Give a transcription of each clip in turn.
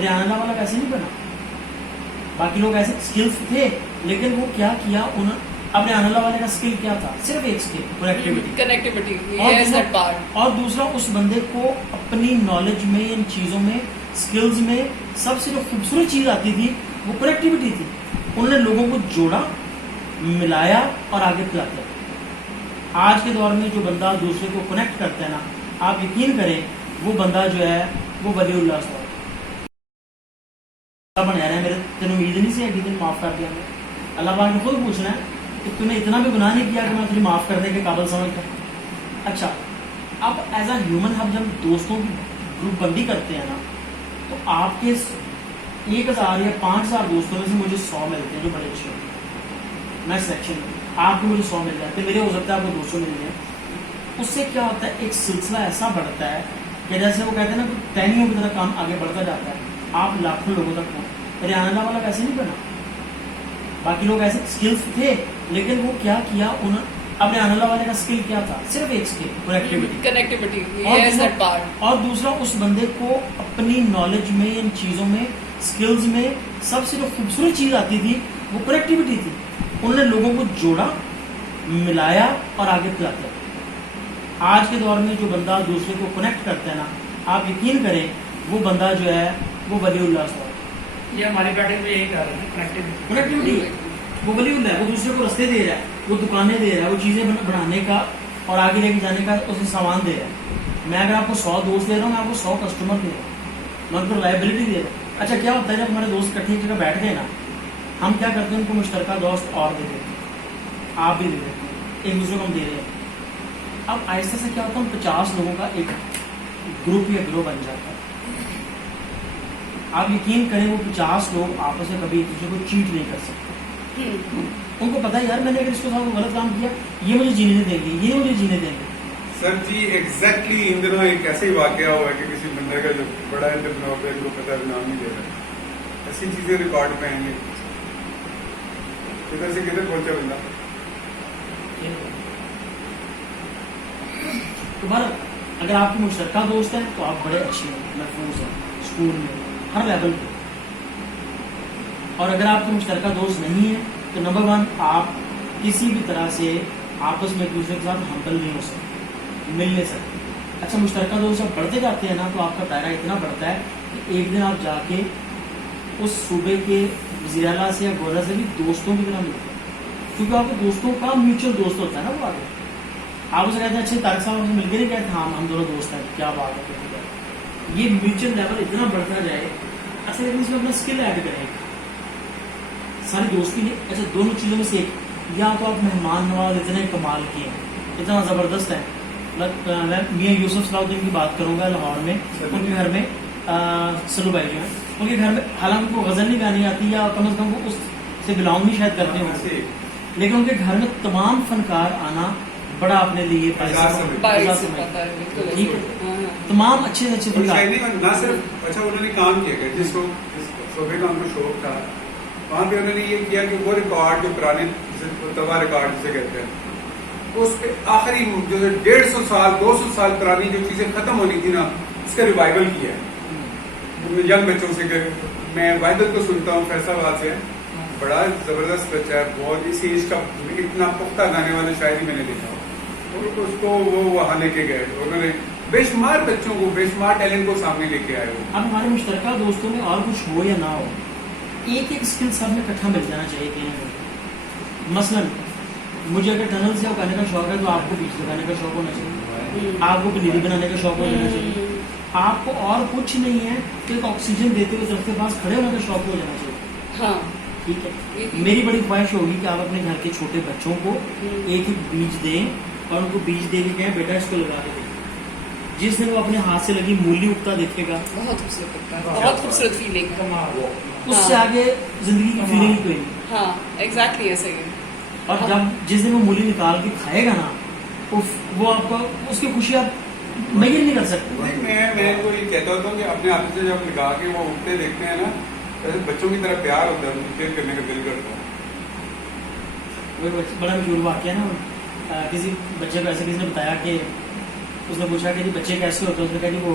ریانہ والا ویسے نہیں بنا. باقی لوگ ایسے اسکلس تھے لیکن وہ کیا کیا اب ریانہ والے کا اسکل کیا تھا؟ صرف ایک اسکل کنیکٹیوٹی. اور دوسرا اس بندے کو اپنی نالج میں ان چیزوں میں اسکلز میں سب سے جو خوبصورت چیز آتی تھی وہ کنیکٹیوٹی تھی. انہوں نے لوگوں کو جوڑا, ملایا اور آگے پھیلاتے. آج کے دور میں جو بندہ دوسرے کو کنیکٹ کرتا ہے نا, آپ یقین کریں وہ بندہ جو ہے وہ ولی اللہ صلی اللہ بن رہا ہے. میرے تین امید نہیں سی ایک دن معاف کر دیا. اللہ پاک نے خود پوچھنا ہے کہ تم نے اتنا بھی گناہ نہیں کیا کہ میں تجھے معاف کرنے کے قابل سمجھتا ہوں. اچھا, اب ایز اے ہیومن ہم جب دوستوں کی گروپ بندی کرتے ہیں نا تو آپ کے 1000 یا 5000 دوستوں میں سے مجھے 100 ملتے ہیں جو بڑے اچھے ہوتے ہیں. میں سلیکشن میں آپ کو مجھے 100 مل جاتے ہیں, میرے ہو سکتا ہے آپ کو 200 مل جائیں. اس سے کیا ہوتا ہے, ایک سلسلہ ایسا بڑھتا ہے کہ جیسے وہ کہتے ہیں نا ٹہنیوں کی طرح کام آگے بڑھتا جاتا ہے. آپ لاکھوں لوگوں تک پہنچ. ریانہ والا ویسے نہیں بنا. باقی لوگ ایسے اسکلس تھے لیکن وہ کیا کیا اب ریانہ والے کا اسکل کیا تھا؟ صرف ایک اسکل کنیکٹیوٹی. اور دوسرا اس بندے کو اپنی نالج میں ان چیزوں میں اسکلز میں سب سے جو خوبصورت چیز آتی تھی وہ کنیکٹیوٹی تھی. انہوں نے لوگوں کو جوڑا, ملایا اور آگے پھیلاتے. آج کے دور میں جو بندہ دوسرے کو کنیکٹ کرتا ہے نا, آپ یقین کریں وہ بندہ جو ہے وہ ولی اللہ صلی اللہ. یہ ہماری بیٹنگ میں یہی کر رہے ہیں کنیکٹیوٹی. وہ ولی اللہ ہے, وہ دوسرے کو رستے دے رہا ہے, وہ دکانیں دے رہا ہے, وہ چیزیں بڑھانے کا اور آگے لے کے جانے کا اسے سامان دے رہا ہے. میں اگر آپ کو 100 دوست دے رہا ہوں, میں آپ کو 100 کسٹمر دے رہا ہوں, میں ان کو لائبلٹی دے رہا ہوں. اچھا, کیا ہوتا ہے جب ہمارے دوست کٹھے جگہ بیٹھ گئے نا, ہم کیا کرتے ہیں ان کو مشترکہ دوست اور دے دیتے ہیں, آپ بھی دے دیتے ہیں, ایک دوسرے کو ہم دے رہے ہیں. اب آہستہ سے کیا ہوتا ہے, 50 لوگوں کا ایک گروپ یا گروہ بن جاتا ہے. آپ یقین کریں وہ 50 لوگ آپس میں کبھی ایک دوسرے کو چیٹ نہیں کر سکتے. ان کو پتا ہے یار میں نے اگر اس کے ساتھ غلط کام کیا یہ مجھے جینے نہیں دیں گے, یہ مجھے جینے دیں گے. سر جی ایگزیکٹلی ان دنوں ایک ایسا ہی واقعہ ہوا ہے کہ کسی بندے کا جو بڑا انٹرپرینور ہوتا ہے ان کو پتا ہے نام نہیں دے رہا, ایسی چیزیں ریکارڈ پہ آئیں گے. کدھر سے کدھر پہنچا بندہ. تمہارا اگر آپ کے مشترکہ دوست ہیں تو آپ بڑے اچھے ہیں, محفوظ ہیں اسکول میں ہر لیول پہ. اور اگر آپ کے مشترکہ دوست نہیں ہیں تو نمبر 1 آپ کسی بھی طرح سے آپس میں ایک دوسرے کے ساتھ ہمدل نہیں ہو سکتے, مل نہیں سکتے. اچھا, مشترکہ دوست جب بڑھتے جاتے ہیں نا تو آپ کا دائرہ اتنا بڑھتا ہے کہ ایک دن آپ جا کے اس صوبے کے وزیر اعلیٰ سے یا گورنر سے بھی دوستوں کی طرح ملتے ہیں, کیونکہ آپ کے دوستوں کا میوچل دوست ہوتا ہے نا. وہ آگے آپ اسے کہتے ہیں اچھے طارق صاحب سے مل کے نہیں کہتے ہاں ہم دونوں دوست ہیں, کیا بات ہے. یہ میوچل لیول اتنا بڑھتا جائے. اصل لیکن اس میں اپنا اسکل ایڈ کریں, ساری دوستی ہے. اچھا, دونوں چیزوں میں سے ایک, یا تو آپ مہمان نواز اتنے کمال کیے ہیں, اتنا زبردست ہے. میں میاں یوسف صلاح الدین کی بات کروں گا لاہور میں, ان کے گھر میں سلو بھائی جو ہیں ان کے گھر میں حالانکہ ان کو غزل نہیں گانی آتی یا کم از کم وہ اس سے بلانگ نہیں شاید کرتے ہوں, لیکن ان کے گھر میں تمام فنکار آنا بڑا اپنے لیے ٹھیک ہے. تمام اچھے سے اچھے فنکار نہ صرف اچھا انہوں نے کام کیا گیا جس صوبے کا ان کو شوق تھا, وہاں پہ انہوں نے یہ کیا کہ وہ ریکارڈ جو پرانے توا ریکارڈ جسے کہتے ہیں اس پہ آخری جو 150 سال 200 سال پرانی جو چیزیں ختم ہونی تھی نا اس کا ریوائول کیا ہے. ینگ بچوں سے کہ میں وحدت کو سنتا ہوں فیصل آباد سے, بڑا زبردست بچہ ہے, بہت اس ایج کا اتنا پختہ گانے والا شاعری میں نے دیکھا, اور اس کو وہ وہاں لے کے گئے, انہوں نے بے شمار بچوں کو بے شمار ٹیلنٹ کو سامنے لے کے آئے. اب ہمارے مشترکہ دوستوں میں اور کچھ ہو یا نہ ہو, ایک ایک اسکل سب میں اکٹھا مل جانا چاہیے کہیں پہ. مثلاً مجھے اگر ٹنل سے اگانے کا شوق ہے تو آپ کو بیچ لگانے کا شوق ہونا چاہیے, آپ کو پنیری بنانے کا شوق ہونا چاہیے, آپ کو اور کچھ نہیں ہے تو ایک آکسیجن دیتے ہوئے درخت کے پاس کھڑے ہونے کا شوق ہو جانا چاہیے. ہاں ٹھیک ہے. میری بڑی خواہش ہوگی کہ آپ اپنے گھر کے چھوٹے بچوں کو ایک ایک بیج دیں اور ان کو بیج دے کے کہیں بیٹا اس کو لگا کے دیں. جس دن وہ اپنے ہاتھ سے لگی مولی اگتا دیکھے گا, بہت خوبصورت لگتا ہے, بہت خوبصورت فیلنگ. اس سے آگے زندگی کی فیلنگ کوئی نہیں. ہاں ایگزیکٹلی ایسے ہی. اور جب جس دن وہ مولی نکال کے کھائے گا نا وہ آپ کا اس کی خوشی آپ میئر نہیں کر سکتے. میں تو یہ کہتا ہوتا ہوں کہ اپنے ہاتھ سے جب نکال کے وہ اٹھتے دیکھتے ہیں نا جیسے بچوں کی طرح پیار ہوتا ہے, کھیل کرنے کا دل کرتا ہے. بڑا مشہور واقعہ نا, کسی بچے کو ایسے کسی نے بتایا کہ اس نے پوچھا کہ جی بچے کیسے ہوتے ہیں, اس نے کہا جی وہ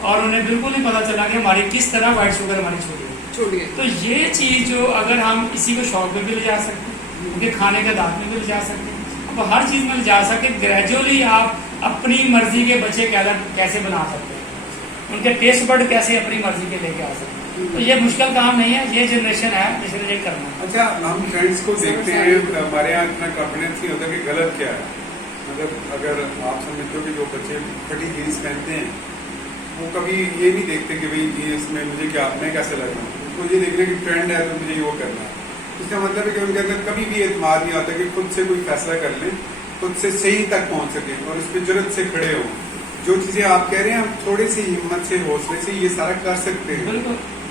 اور انہیں بالکل نہیں پتہ چلا کہ ہماری کس طرح وائٹ شوگر ہماری چھوٹی ہے. تو یہ چیز جو اگر ہم اسی کو شوق میں بھی لے جا سکتے ہیں, ان کے کھانے کے عادات میں بھی لے جا سکتے ہیں, اب ہر چیز میں لے جا سکتے, گریجولی آپ اپنی مرضی کے بچے کیسے بنا سکتے ہیں, ان کے ٹیسٹ بڈ کیسے اپنی مرضی کے لے کے آ سکتے ہیں. تو یہ مشکل کام نہیں ہے, یہ جنریشن ہے جس نے یہ کرنا. اچھا, ہم ٹرینڈس کو دیکھتے ہیں, ہمارے یہاں اتنا کانفیڈینس نہیں ہوتا کہ غلط کیا ہے. مطلب اگر آپ سمجھتے ہو کہ جو بچے پھٹی جینس پہنتے ہیں وہ کبھی یہ نہیں دیکھتے کہ بھائی جینس میں مجھے کیا, میں کیسے لگ رہا ہوں, ان کو یہ دیکھنا کہ ٹرینڈ ہے تو مجھے وہ کرنا ہے. اس کا مطلب ہے کہ ان کے اندر کبھی بھی اعتماد نہیں آتا کہ خود سے کوئی فیصلہ کر لیں, خود سے صحیح تک پہنچ سکیں اور اس پہ جرت سے کھڑے ہوں. جو چیزیں آپ کہہ رہے ہیں ہم تھوڑی سی ہمت سے, حوصلے سے یہ سارا کر سکتے ہیں,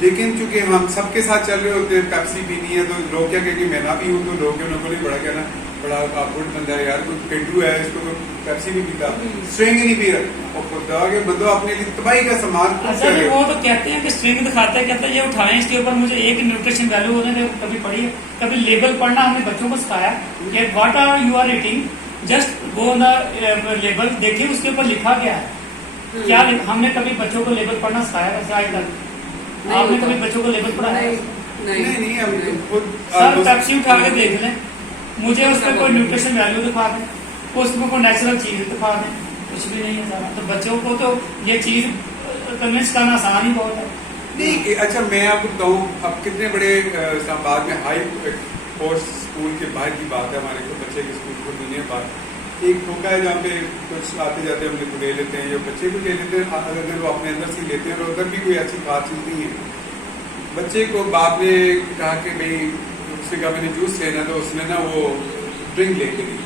لیکن چونکہ ہم سب کے ساتھ چل رہے ہوتے ہیں, پیپسی پینی ہے تو لوگ کیا کہ میں نہ پیوں, تو لوگ کو نہیں بڑا کہنا بڑا آکورڈ بندہ ہے یار, کوئی پینٹو ہے اس کو تو پیپسی نہیں پیتا, اسٹرنگ ہی نہیں پی رہا, اور خدا کے بندو اپنے لیے تباہی کا سامان. اچھا وہ تو کہتے ہیں کہ اسٹرنگ دکھاتے ہیں, کہتے ہیں یہ اٹھائیں, اس کے اوپر مجھے ایک نیوٹریشن ویلو ہونے دے, کبھی پڑھی ہے, کبھی لیبل پڑھنا ہم نے بچوں کو سکھایا کہ what are you are eating, just وہ لیبل دیکھیں اس کے اوپر لکھا گیا ہے کیا. ہم نے کبھی بچوں کو لیبل پڑھنا سکھایا ویسے آج تک؟ آپ نے کبھی بچوں کو لیبل پڑھا ہے؟ نہیں, ہم خود سر پیپسی اٹھا کے دیکھ لیں, مجھے اس پہ کوئی نیوٹریشن ویلو دکھا دیں, اس میں کوئی نیچرل چیز دکھا دیں, کچھ بھی نہیں ہے سارا. تو بچوں کو تو یہ چیز کنوینس کرنا آسان ہی بہت ہے. نہیں. اچھا میں آپ کو بتاؤں, اب کتنے بڑے اسلام آباد میں ہائی کورس اسکول کے باہر کی بات ہے, ہمارے کو بچے کے اسکول کو دینے بات, ایک موقع ہے جہاں پہ کچھ آتے جاتے ہم کو لے لیتے ہیں, یا بچے کو لے لیتے ہیں, اگر وہ اپنے اندر سے لیتے ہیں, اور ادھر بھی کوئی ایسی خاص چیز نہیں ہے. بچے کو باپ نے کہا کہ بھائی, اس نے کہا میں نے جوس لینا, تو اس نے نا وہ ڈرنک لے کے دی,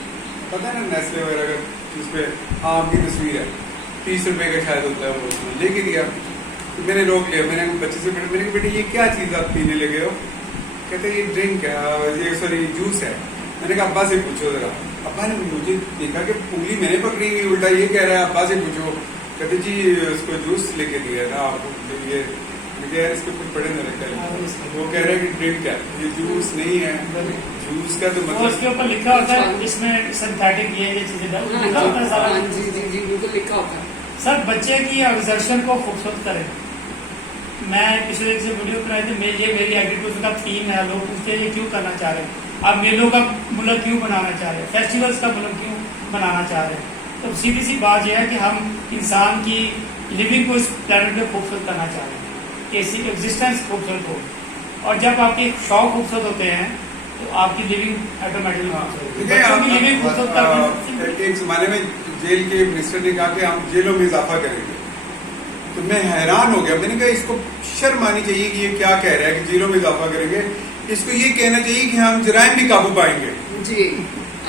پتہ ہے نا نیسلے وغیرہ کا, جس پہ آم کی تصویر ہے, 30 روپے کا شاید ہوتا ہے, وہ اس نے لے کے دیا. میں نے روک لیا, میں نے بچے سے میں نے کہا بیٹے یہ کیا چیز آپ پینے لگے ہو؟ کہتے ہیں یہ ڈرنک ہے, یہ سوری جوس ہے. میں نے کہا ابا سے پوچھو ذرا. ابا نے مجھے دیکھا کہ انگلی میں نے پکڑی ہوئی, الٹا یہ کہہ رہا ہے ابا سے پوچھو. کہتے جی اس کو جوس لے کے دیا نا آپ کو, یہ اس کے اوپر پڑے نہ رکھا ہے, وہ کہہ رہا ہے کہ ڈرنک ہے, یہ جوس نہیں ہے. جوس کا تو مطلب اس کے اوپر لکھا ہوتا ہے اس میں سنتھیٹک یہ چیزیں لکھا ہوتا ہے سارا. جی بالکل لکھا ہوتا ہے. سر بچے کی ایگزرشن کو خوبصورت کریں. میں پچھلے سے ویڈیو بنائی تھی, یہ میری ایگریکلچر کا تھیم ہے. لوگ پوچھتے ہیں یہ کیوں کرنا چاہ رہے ہیں, آپ میلوں کا ملک کیوں بنانا چاہ رہے ہیں, فیسٹیولس کا ملک کیوں بنانا چاہ رہے ہیں. تو سیدھی سی بات یہ ہے کہ ہم انسان کی لیونگ کو اس پلانٹ پہ خوبصورت کرنا چاہ رہے ہیں کہ اس کی ایگزسٹنس خوبصورت ہو, اور جب آپ کے شوق خوبصورت ہوتے ہیں تو آپ کی لیونگ آٹومیٹکلی خوبصورت کرنا. ایک زمانے میں جیل کے منسٹر نے کہا کہ ہم جیلوں میں اضافہ کریں گے, تو میں حیران ہو گیا. میں نے کہا اس کو شرم آنی چاہیے کہ یہ کیا کہہ رہا ہے کہ جیلوں میں اضافہ کریں گے. اس کو یہ کہنا چاہیے کہ ہم جرائم بھی قابو پائیں گے. جی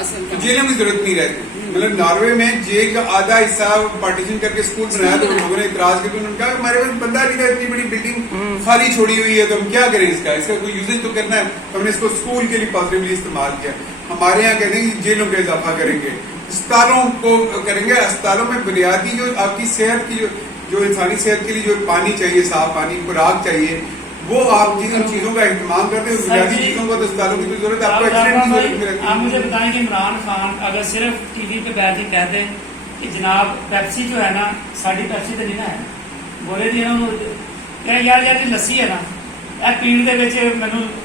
اصل جیلوں کی ضرورت نہیں رہتی. مطلب ناروے میں جیل کا آدھا حصہ پارٹیشن کر کے اسکول بنایا, تو لوگوں نے اعتراض کیا, انہوں نے کہا ہمارے پاس بندہ نہیں تھا, اتنی بڑی بلڈنگ خالی چھوڑی ہوئی ہے, تو ہم کیا کریں, اس کا کوئی یوزیج تو کرنا ہے. ہم نے اس کو اسکول کے لیے پازیٹیولی استعمال کیا. ہمارے یہاں کہتے ہیں کہ جیلوں کا اضافہ کریں گے, اسپتالوں کو کریں گے. اسپتالوں میں بنیادی جو آپ کی صحت کی جو انسانی صحت کے لیے جو پانی چاہیے, صاف پانی, خوراک چاہیے, وہ آپ جن چیزوں کا اہتمام کرتے ہیں, بنیادی چیزوں کا تو اسپتالوں کی ضرورت ہے. آپ کو ایکسیڈنٹ کی ضرورت نہیں رہتی. آپ مجھے بتائیں کہ عمران خان اگر صرف ٹی وی پہ بیٹھ کے کہہ دیں کہ جناب پیپسی جو ہے نا ساری پیپسی تو نہیں نا ہے, بولے جی نا یار یہ لسی ہے نا, ਇਹ ਪੀਣ ਦੇ ਵਿੱਚ ਮੈਨੂੰ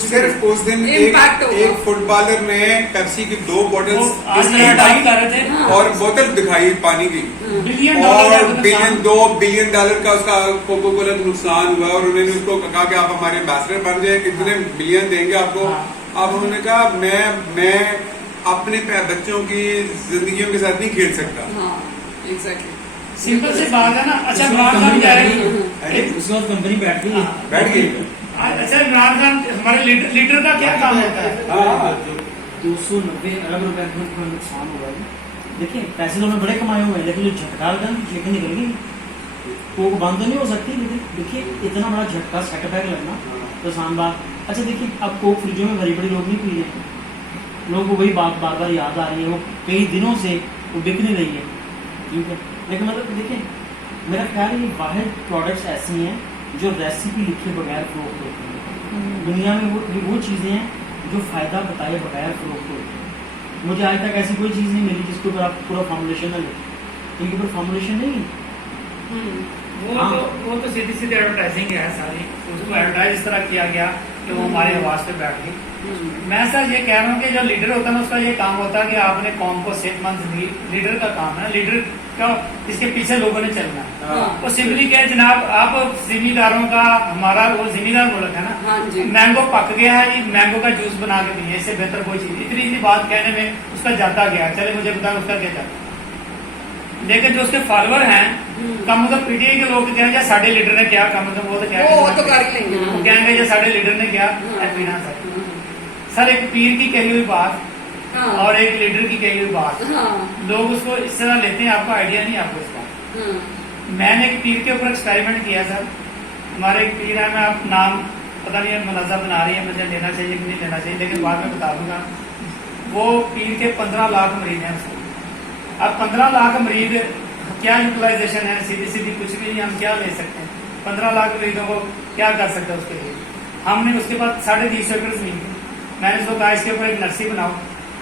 صرف اس دن ایک فٹ بالر نے پیپسی کی 2 بوٹل اور بوتل دکھائی پانی کی, اور $2 بلین کا اس کا کوکو کولا نقصان ہوا, اور انہوں نے اس کو کہا کہ آپ ہمارے ایمبیسڈر بن جائیں, کتنے بلین دیں گے آپ کو. اب انہوں نے کہا میں اپنے بچوں کی زندگیوں کے ساتھ نہیں کھیل سکتا. سمپل سی بات ہے نا. اچھا عمران خان کہہ رہے ہیں اس وقت کمپنی بیٹھ گئی. اچھا عمران خان ہمارے لیڈر کا کیا کام ہوتا ہے؟ 290 ارب روپے کا نقصان ہوا ہے. دیکھیں پیسے تو انہوں نے بڑے کمائے ہوئے ہیں, لیکن جو جھٹکا لگا کھیتی نکل گئی, کوک بند تو نہیں ہو سکتی. لیکن دیکھیے اتنا بڑا جھٹکا سیٹ بیک لگنا تو آسان بات. اچھا دیکھیے اب کوک فریجوں میں بڑی بڑی لوگ نہیں پی رہے ہیں, لوگوں کو وہی بات بار بار یاد آ رہی ہے, وہ کئی دنوں سے وہ بک نہیں رہی ہے, ٹھیک ہے. لیکن مطلب دیکھیں میرا خیال ہے یہ واحد پروڈکٹس ایسی ہیں جو ریسیپی لکھے بغیر فروخت ہوتی ہیں دنیا میں. وہ چیزیں ہیں جو فائدہ بتائے بغیر فروخت ہوتی ہیں. مجھے آج تک ایسی کوئی چیز نہیں ملی جس کے اوپر آپ پورا فارمولیشن نہ لیں. ان کے اوپر فارمولیشن نہیں. وہ تو سیدھی سیدھی ایڈورٹائزنگ ہے ساری, اس کو ایڈورٹائز اس طرح کیا گیا کہ وہ ہماری آواز پہ بیٹھ گئی. میں سر یہ کہہ رہا ہوں کہ جو لیڈر ہوتا ہے نا اس کا یہ کام ہوتا ہے کہ آپ نے قوم کو صحت مند زندگی, لیڈر کا کام ہے, لیڈر کا اس کے پیچھے لوگوں نے چلنا ہے. وہ سمپلی کہ جناب آپ زمینداروں کا, ہمارا وہ زمیندار ملک ہے نا, مینگو پک گیا ہے جی, مینگو کا جوس بنا کے پیے, اس سے بہتر کوئی چیز. اتنی سی بات کہنے میں اس کا جاتا گیا, چلے مجھے بتائیں اس کا کیا جاتا. لیکن جو اس کے فالوور ہیں کم از کم پی ٹی آئی کے لوگ کہیں گے ساڑھے لیڈر نے کیا, کم از کم وہ تو کہیں گے ساڑھے لیڈر نے کیا. سر ایک پیر کی کہی ہوئی بات اور ایک لیڈر کی کہی ہوئی بات, لوگ اس کو اس طرح لیتے ہیں, آپ کو آئیڈیا نہیں آپ کو اس کا. میں نے ایک پیر کے اوپر ایکسپیریمنٹ کیا سر. ہمارے ایک پیر ہے, میں آپ نام پتہ نہیں ملازہ بنا رہی ہے, مجھے لینا چاہیے کہ نہیں لینا چاہیے, لیکن بعد میں بتا دوں گا. وہ پیر کے 15 لاکھ مریض ہیں. اب 15 لاکھ مریض کیا یوٹیلائزیشن ہے, سیدھی سیدھی کچھ بھی نہیں, ہم کیا لے سکتے ہیں 15 لاکھ مریضوں کو, کیا کر سکتے ہیں اس کے لیے. ہم نے اس کے بعد 350 ایکڑ زمین کی, میں نے اس کو کہا اس کے اوپر ایک نرسری بناؤ,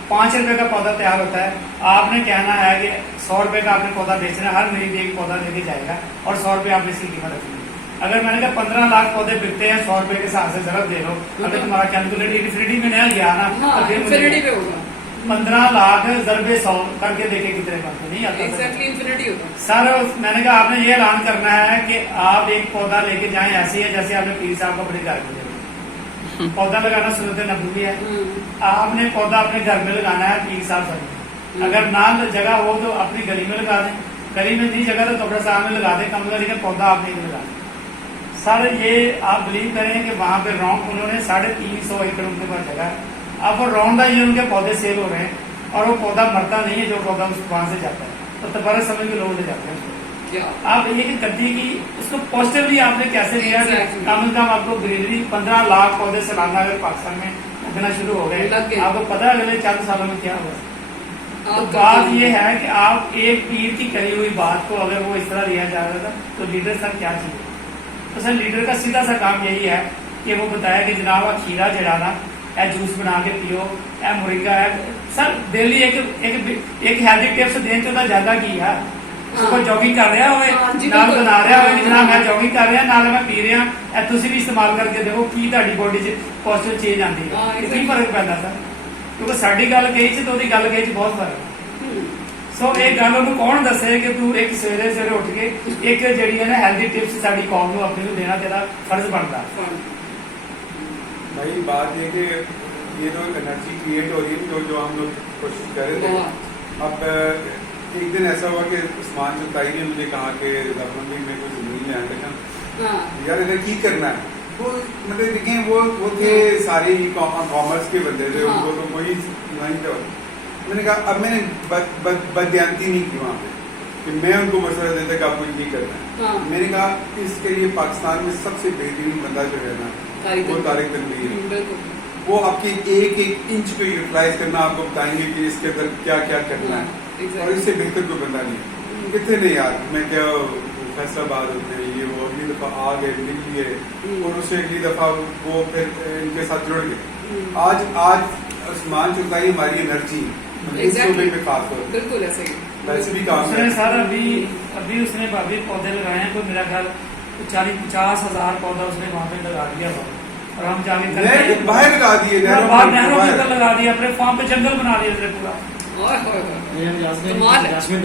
5 روپے کا پودا تیار ہوتا ہے. آپ نے کہنا ہے کہ 100 روپے کا آپ نے پودا بیچنا ہے, ہر مریض ایک پودا لے کے جائے گا اور 100 روپے آپ نے اس کی قیمت رکھیں گے. اگر میں نے کہا 15 لاکھ پودے بکتے ہیں 100 روپے کے ساتھ سے ضرب دے لو, اگر تمہارا کیلکولیٹ انفینٹی میں نیا گیا نا, 15 لاکھ ضرب 100 کر کے دیکھے کتنے بنتے نہیں آتا. سر میں نے کہا آپ نے یہ اعلان کرنا ہے کہ آپ ایک پودا لے کے جائیں, ایسے ہے جیسے آپ نے پیر صاحب کو اپنے گھر میں دے. پودا لگانا سنت نبوی ہے, آپ نے پودا اپنے گھر میں لگانا ہے پیر صاحب سے. اگر نہ جگہ ہو تو اپنی گلی میں لگا دیں, گلی میں نہیں جگہ تو کپڑا صاحب میں لگا دیں, کم لیکن پودا آپ نہیں لگا دیں. سر یہ آپ بلیو کریں کہ وہاں پہ راؤنڈ انہوں نے 350 ایکڑ ان کے پاس جگہ ہے. اب وہ راؤنڈ یہ ان کے پودے سیل ہو رہے ہیں اور وہ پودا مرتا نہیں ہے جو پودا وہاں سے جاتا ہے, تو تبارہ سمجھ کے لوگ لے جاتے ہیں. آپ یہ کہ گدی کی اس کو پازیٹیولی آپ نے کیسے لیا, کم از کم آپ کو گرینری 15 لاکھ پودے سالانہ اگر پاکستان میں اگنا شروع ہو گئے, آپ کو پتا ہے اگلے 4 سالوں میں کیا ہوا. تو بات یہ ہے کہ آپ ایک پیر کی کری ہوئی بات کو اگر وہ اس طرح لیا جا رہا تھا تو لیڈر سر کیا چاہیے. تو سر لیڈر کا سیدھا سا کام یہی ہے کہ وہ بتایا کہ جناب کھیرا جڑانا, اے جوس بنا کے پیو, اے مرنگا ہے. سر ڈیلی ایک ہیلدی ٹپس دین تو زیادہ کی ہے. صبح جاگنگ کر رہا ہوئے, نال بنا رہا ہوئے جناب میں جاگنگ کر رہا, نال میں پی رہا, اے تسی بھی استعمال کر کے دیکھو کی تہاڈی باڈی چ پوزیٹیو چینج آندی ہے, کی فرق پیدا سر. کیونکہ ساڈی گل کہی چ تو دی گل کہی چ بہت فرق ہے. سو ایک گل انہوں کون دسے کہ تو ایک سویرے سویرے اٹھ کے ایک جڑی ہے نا ہیلدی ٹپس ساڈی قوم نو اپنی نو دینا تیرا فرض بنتا. بھائی بات یہ کہ یہ جو انرجی کریٹ ہو رہی ہے جو ہم لوگ کوشش کر رہے تھے, اب ایک دن ایسا ہوا کہ عثمان چلتائی نے مجھے کہا کہ رضامندی میں کوئی زمین لے آنے کا یار ادھر کی کرنا ہے. وہ مطلب دیکھیں وہ تھے سارے کامرس کے بندے تھے, ان کو تو کوئی نہیں تھا. میں نے کہا اب میں نے بددیانتی نہیں کی وہاں پہ کہ میں ان کو مشورہ دیتا کہ آپ کو یہ کرنا ہے. میں نے کہا اس کے لیے پاکستان میں سب سے بہترین بندہ جو ہے نا وہ طارق تنویر ہے. وہ آپ کی ایک انچ کو یوٹیلائز کرنا آپ کو بتائیں گے کہ اس کے اندر کیا کیا کرنا ہے, اور اس سے بہتر کوئی بندہ نہیں ہے. کتنے نہیں یار, میں کیا فیصلہ آباد ہوتے ہیں یہ وہ اگلی دفعہ آ گئے مل لیے, اور اسے اگلی دفعہ وہ پھر ان کے ساتھ جڑ گئے. آج عثمان چلتائی ہماری انرجی بالکل ایسے ہی ویسے بھی کام ہے سر. ابھی اس نے پودے لگائے ہیں تو میرا خیال 40-50 ہزار پودا اس نے وہاں پہ لگا دیا ہوا, اور ہم جا کے باہر لگا دیے, نہروں کے اندر لگا دیا, اپنے فارم پہ جنگل بنا دیا پورا.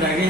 رہ گئے.